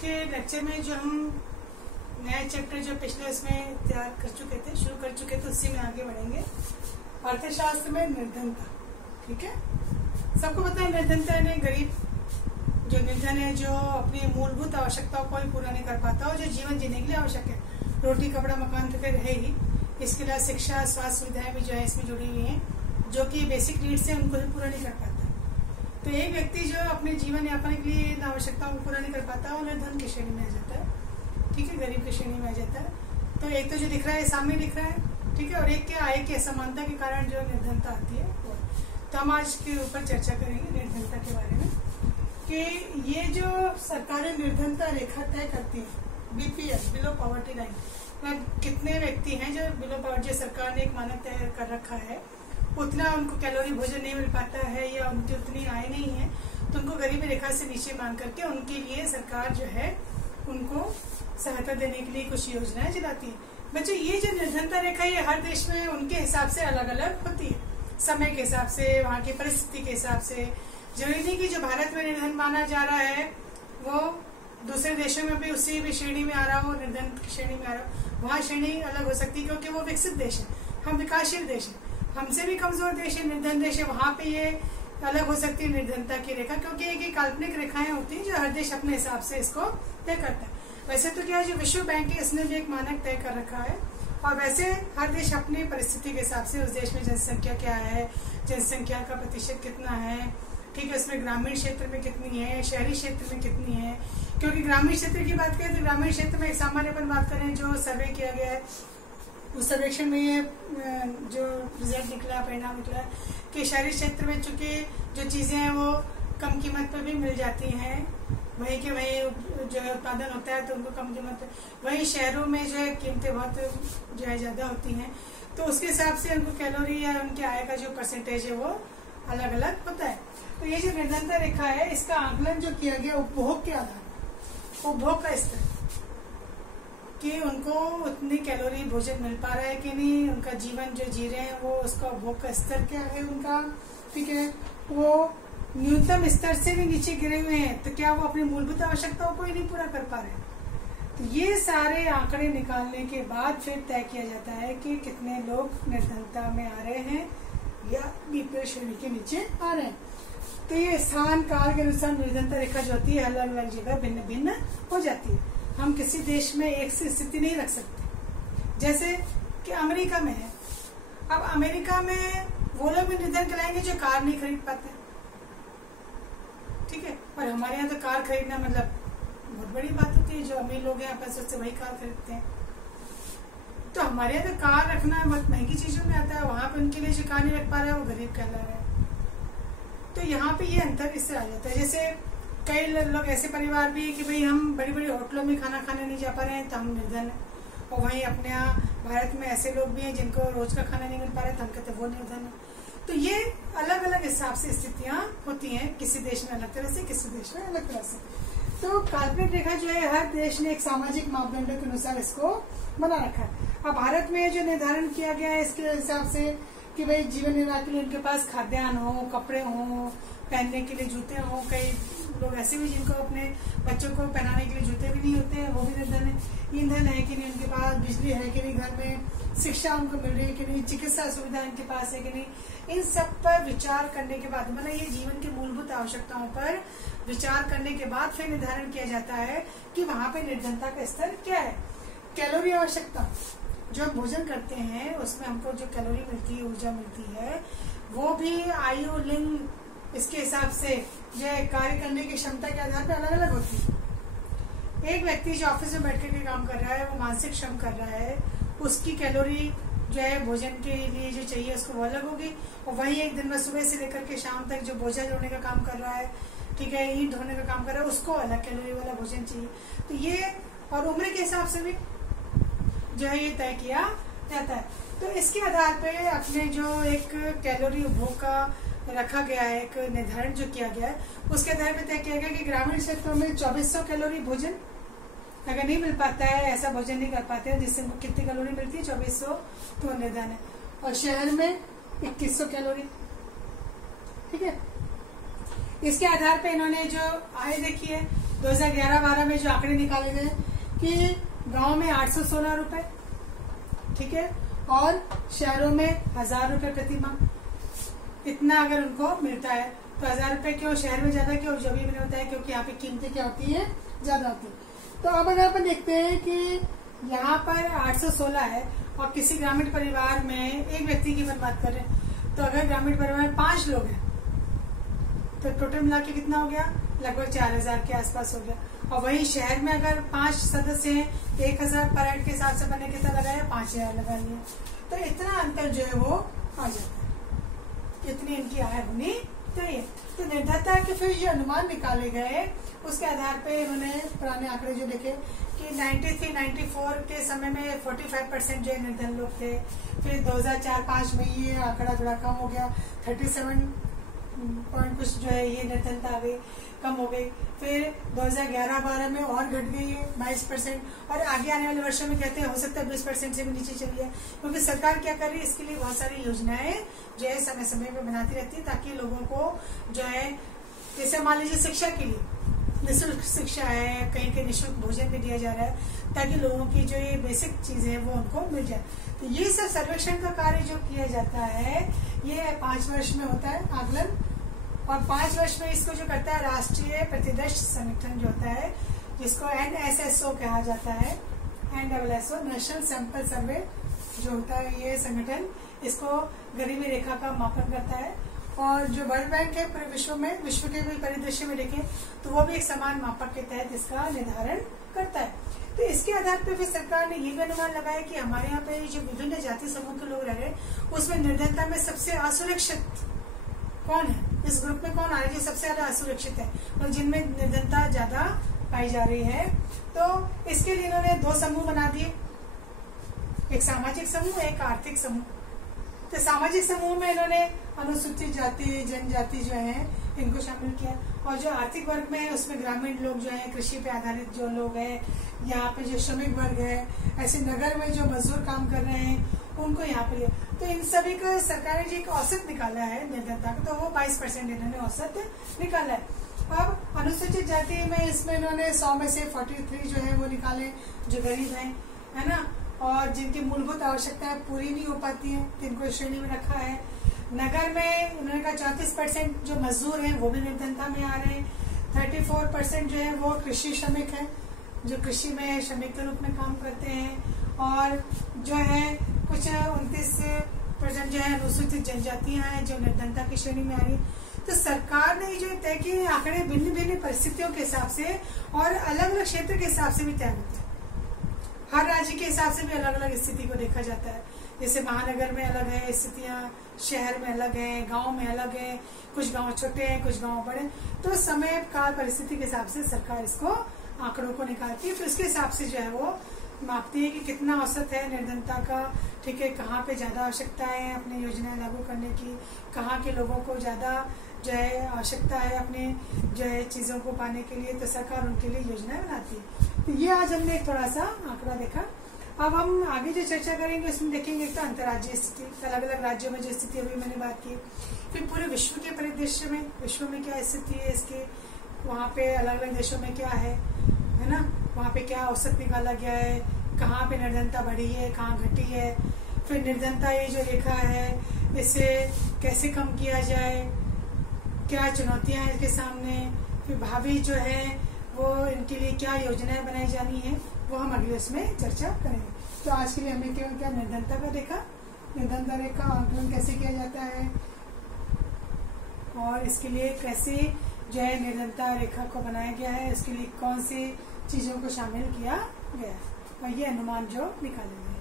के लेक्चर में जो हम नया चैप्टर जो पिछले उसमें तैयार कर चुके थे, शुरू कर चुके थे, उसी में आगे बढ़ेंगे। अर्थशास्त्र में निर्धनता। ठीक है, सबको पता है निर्धनता यानी गरीब, जो निर्धन है, जो अपनी मूलभूत आवश्यकताओं को भी पूरा नहीं कर पाता और जो जीवन जीने के लिए आवश्यक है, रोटी कपड़ा मकान तो रहे ही, इसके अलावा शिक्षा स्वास्थ्य सुविधाएं भी जो है इसमें जुड़ी हुई हैं, जो कि बेसिक नीड्स है उनको भी पूरा नहीं कर पाता। तो एक व्यक्ति जो अपने जीवन यापन के लिए इन आवश्यकताओं को पूरा नहीं कर पाता वो निर्धन की श्रेणी में आ जाता है। ठीक है, गरीब की श्रेणी में आ जाता है। तो एक तो जो दिख रहा है सामने दिख रहा है, ठीक है, और एक क्या आय की असमानता के कारण जो निर्धनता आती है वो। तो हम आज के ऊपर चर्चा करेंगे निर्धनता के बारे में कि ये जो सरकारें निर्धनता रेखा तय करती है, बीपीएल, बिलो पॉवर्टी लाइन, मतलब कितने व्यक्ति हैं जो बिलो पॉवर्टी, सरकार ने एक मानक तय कर रखा है, उतना उनको कैलोरी भोजन नहीं मिल पाता है या उनकी उतनी आय नहीं है, तो उनको गरीबी रेखा से नीचे मान करके उनके लिए सरकार जो है उनको सहायता देने के लिए कुछ योजनाएं चलाती है। बच्चों, ये जो निर्धनता रेखा ये हर देश में उनके हिसाब से अलग अलग होती है, समय के हिसाब से, वहाँ की परिस्थिति के हिसाब से। जरूरी नहीं कि जो भारत में निर्धन माना जा रहा है वो दूसरे देशों में भी उसी भी श्रेणी में आ रहा हो, निर्धन की श्रेणी में आ रहा हो। वहाँ श्रेणी अलग हो सकती है क्योंकि वो विकसित देश है, हम विकासशील देश है, हमसे भी कमजोर देश है, निर्धन देश है, वहाँ पे ये अलग हो सकती है निर्धनता की रेखा, क्योंकि एक काल्पनिक रेखाएं होती हैं जो हर देश अपने हिसाब से इसको तय करता है। वैसे तो क्या जो विश्व बैंक है इसने भी एक मानक तय कर रखा है, और वैसे हर देश अपनी परिस्थिति के हिसाब से, उस देश में जनसंख्या क्या है, जनसंख्या का प्रतिशत कितना है, ठीक है, उसमें ग्रामीण क्षेत्र में कितनी है, शहरी क्षेत्र में कितनी है। क्योंकि ग्रामीण क्षेत्र की बात करें तो ग्रामीण क्षेत्र में एक सामान्य अपन बात करें जो सर्वे किया गया है, उस सर्वेक्षण में ये जो रिजल्ट निकला, परिणाम निकला कि शहरी क्षेत्र में चूंकि जो चीजें हैं वो कम कीमत पर भी मिल जाती हैं, वहीं के वहीं जो है उत्पादन होता है तो उनको कम कीमत पे, वहीं शहरों में जो है कीमतें बहुत जो है ज्यादा होती हैं, तो उसके हिसाब से उनको कैलोरी या उनके आय का जो परसेंटेज है वो अलग अलग होता है। तो ये जो निर्धनता रेखा है इसका आकलन जो किया गया उपभोग के आधार, उपभोग का स्तर, कि उनको उतनी कैलोरी भोजन मिल पा रहा है कि नहीं, उनका जीवन जो जी रहे हैं वो उसका उपभोग का स्तर क्या है उनका, ठीक है, वो न्यूनतम स्तर से भी नीचे गिरे हुए हैं, तो क्या वो अपनी मूलभूत आवश्यकताओं को ही नहीं पूरा कर पा रहे हैं। तो ये सारे आंकड़े निकालने के बाद फिर तय किया जाता है कि कितने लोग निर्धनता में आ रहे हैं या बीपीएल श्रेणी के नीचे आ रहे हैं। तो ये स्थान काल के अनुसार निर्धनता रेखा जो होती है अलग अलग जगह भिन्न भिन्न हो जाती है। हम किसी देश में एक सी स्थिति नहीं रख सकते। जैसे कि अमेरिका में है, अब अमेरिका में वो लोग भी निर्धन कहलाएंगे जो कार नहीं खरीद पाते, ठीक है, और हमारे यहाँ तो कार खरीदना मतलब बहुत बड़ी बात होती है, जो अमीर लोग हैं अपन सोचते वही कार खरीदते हैं। तो हमारे यहाँ तो कार रखना बहुत महंगी चीजों में आता है, वहां पे उनके लिए जो कार नहीं रख पा रहा है वो गरीब कहला रहा है। तो यहाँ पे ये अंतर इससे आ जाता है। जैसे कई लोग ऐसे परिवार भी है कि भाई हम बड़ी बड़ी होटलों में खाना खाने नहीं जा पा रहे हैं तो हम निर्धन है, और वहीं अपने यहाँ भारत में ऐसे लोग भी हैं जिनको रोज का खाना नहीं मिल पा रहा है तो हम कहते वो निर्धन है। तो ये अलग अलग हिसाब से स्थितियां होती हैं, किसी देश में अलग तरह से, किसी देश में अलग तरह से। तो काल्पनिक रेखा जो है हर देश ने एक सामाजिक मापदंडों के अनुसार इसको बना रखा है। अब भारत में जो निर्धारण किया गया है इसके हिसाब से कि भाई जीवन निर्वाह के लिए उनके पास खाद्यान्न हो, कपड़े हो, पहनने के लिए जूते हो, कई लोग ऐसे भी जिनको अपने बच्चों को पहनाने के लिए जूते भी नहीं होते हैं, वो भी निर्धन है। ईंधन है कि नहीं उनके पास, बिजली है कि नहीं घर में, शिक्षा उनको मिल रही है कि नहीं, चिकित्सा सुविधा उनके पास है कि नहीं, इन सब पर विचार करने के बाद, मतलब ये जीवन की मूलभूत आवश्यकताओं पर विचार करने के बाद फिर निर्धारण किया जाता है कि वहां पे निर्धनता का स्तर क्या है। कैलोरी आवश्यकता, जो भोजन करते हैं उसमें हमको जो कैलोरी मिलती है, ऊर्जा मिलती है, वो भी आयु, लिंग, इसके हिसाब से जो है कार्य करने की क्षमता के आधार पर अलग अलग होती है। एक व्यक्ति जो ऑफिस में बैठ के काम कर रहा है, वो मानसिक श्रम कर रहा है, उसकी कैलोरी जो है भोजन के लिए जो चाहिए उसको वो अलग होगी, और वही एक दिन में सुबह से लेकर के शाम तक जो बोझा ढोने का काम कर रहा है, ठीक है, ईंट ढोने का काम कर रहा है, उसको अलग कैलोरी वाला भोजन चाहिए। तो ये और उम्र के हिसाब से भी जो है ये तय किया जाता है। तो इसके आधार पे अपने जो एक कैलोरी उपभोग का रखा गया है, एक निर्धारण जो किया गया है, उसके आधार पर तय किया गया कि ग्रामीण क्षेत्रों में 2400 कैलोरी भोजन अगर नहीं मिल पाता है, ऐसा भोजन नहीं कर पाते हैं जिससे कितनी कैलोरी मिलती है, 2400, तो निर्धन है। और शहर में 2100 कैलोरी, ठीक है। इसके आधार पे इन्होंने जो आय देखी है 2011-12 में जो आंकड़े निकाले गए कि गांव में 816 रुपए, ठीक है, और शहरों में 1000 रुपए प्रति माह, इतना अगर उनको मिलता है तो 1000 रुपए क्यों शहर में ज्यादा क्यों, जो भी मैंने बताया, क्योंकि यहाँ पे कीमतें क्या होती है, ज्यादा होती है। तो अब अगर अपन देखते हैं कि यहाँ पर 816 है और किसी ग्रामीण परिवार में एक व्यक्ति की बात करें तो अगर ग्रामीण परिवार में 5 लोग हैं तो टोटल मिला के कितना हो गया, लगभग 4000 के आसपास हो गया। और वही शहर में अगर 5 सदस्य हैं 1000 पर हेड के हिसाब से मैंने कितना लगाया, 5000 लगा लिया। तो इतना अंतर जो है वो आ जाता है, इतनी इनकी आय होनी चाहिए। तो निर्धनता के फिर ये अनुमान निकाले गए, उसके आधार पे इन्होंने पुराने आंकड़े जो देखे कि 93-94 के समय में 45% जो है निर्धन लोग थे। फिर 2004-5 में ये आंकड़ा थोड़ा कम हो गया, 37 पॉइंट कुछ जो है ये निर्धनता आ गई, कम हो गई। फिर 2011-12 में और घट गई है 22%, और आगे आने वाले वर्षों में कहते हैं हो सकता है 20% से भी नीचे चली जाए, क्योंकि सरकार क्या कर रही है, इसके लिए बहुत सारी योजनाएं जो है समय समय पे बनाती रहती है, ताकि लोगों को जो है, जैसे मान लीजिए शिक्षा के लिए निःशुल्क शिक्षा है, कहीं कहीं निःशुल्क भोजन भी दिया जा रहा है, ताकि लोगों की जो ये बेसिक चीजें हैं वो उनको मिल जाए। तो ये सब सर्वेक्षण का कार्य जो किया जाता है ये 5 वर्ष में होता है आकलन, और 5 वर्ष में इसको जो करता है राष्ट्रीय प्रतिदर्श संगठन जो होता है, जिसको NSSO कहा जाता है, NSSO नेशनल सैंपल सर्वे जो होता है, ये संगठन इसको गरीबी रेखा का मापन करता है। और जो वर्ल्ड बैंक है पूरे विश्व में, विश्व के भी परिदृश्य में देखें तो वो भी एक समान मापक के तहत इसका निर्धारण करता है। तो इसके आधार पर फिर सरकार ने ये भी अनुमान लगाया कि हमारे यहाँ पे जो विभिन्न जाति समूह के लोग रह रहे हैं उसमें निर्धनता में सबसे असुरक्षित कौन है, इस ग्रुप में कौन आ रहा है जो सबसे ज्यादा असुरक्षित है और जिनमें निर्धनता ज्यादा पाई जा रही है। तो इसके लिए इन्होंने 2 समूह बना दिए, एक सामाजिक समूह, एक आर्थिक समूह। तो सामाजिक समूह में इन्होंने अनुसूचित जाति, जनजाति जो है इनको शामिल किया, और जो आर्थिक वर्ग में है उसमें ग्रामीण लोग जो है, कृषि पे आधारित जो लोग हैं, यहाँ पे जो श्रमिक वर्ग है, ऐसे नगर में जो मजदूर काम कर रहे हैं उनको यहाँ पे लिया। तो इन सभी का सरकार ने जो एक औसत निकाला है निर्धनता का, तो वो 22% इन्होंने औसत निकाला है। अब अनुसूचित जाति में इसमें इन्होंने 100 में से 43 जो है वो निकाले जो गरीब है ना, और जिनकी मूलभूत आवश्यकताएं पूरी नहीं हो पाती हैं, इनको इस श्रेणी में रखा है। नगर में उन्होंने कहा 34% जो मजदूर हैं वो भी निर्धनता में आ रहे हैं। 34% जो है वो कृषि श्रमिक है, जो कृषि में श्रमिक के रूप में काम करते हैं, और जो है कुछ 29% जो है अनुसूचित जनजातियां हैं जो निर्धनता की श्रेणी में आ रही है। तो सरकार ने जो तय किए आंकड़े भिन्न भिन्न परिस्थितियों के हिसाब से और अलग अलग क्षेत्र के हिसाब से भी तय होते हैं। हर राज्य के हिसाब से भी अलग अलग स्थिति को देखा जाता है। जैसे महानगर में अलग है स्थितियां, शहर में अलग है, गांव में अलग है, कुछ गांव छोटे हैं, कुछ गांव बड़े। तो समय काल परिस्थिति के हिसाब से सरकार इसको आंकड़ों को निकालती है, फिर उसके हिसाब से जो है वो मापती है कि कितना औसत है निर्धनता का, ठीक है, कहाँ पे ज्यादा आवश्यकता है अपनी योजनाएं लागू करने की, कहाँ के लोगों को ज्यादा जो है आवश्यकता है अपने जो है चीजों को पाने के लिए, तो सरकार उनके लिए योजनाएं बनाती है। तो ये आज हमने एक थोड़ा सा आंकड़ा देखा। अब हम आगे जो चर्चा करेंगे उसमें देखेंगे तो अंतर्राज्यीय स्थिति, अलग अलग राज्यों में जो स्थिति अभी मैंने बात की, फिर पूरे विश्व के परिदृश्य में विश्व में क्या स्थिति है इसके, वहाँ पे अलग अलग देशों में क्या है ना, वहाँ पे क्या औसत निकाला गया है, कहाँ पे निर्धनता बढ़ी है, कहाँ घटी है, फिर निर्धनता ये जो रेखा है इसे कैसे कम किया जाए, क्या चुनौतियां हैं इसके सामने, फिर भावी जो है वो इनके लिए क्या योजनाएं बनाई जानी है, वो हम अगले उसमें चर्चा करेंगे। तो आज के लिए हमने केवल क्या निर्धनता का देखा, निर्धनता रेखा आंकलन कैसे किया जाता है और इसके लिए कैसे जो है निर्धनता रेखा को बनाया गया है, इसके लिए कौन सी चीजों को शामिल किया गया है, और ये अनुमान जो निकाले गए।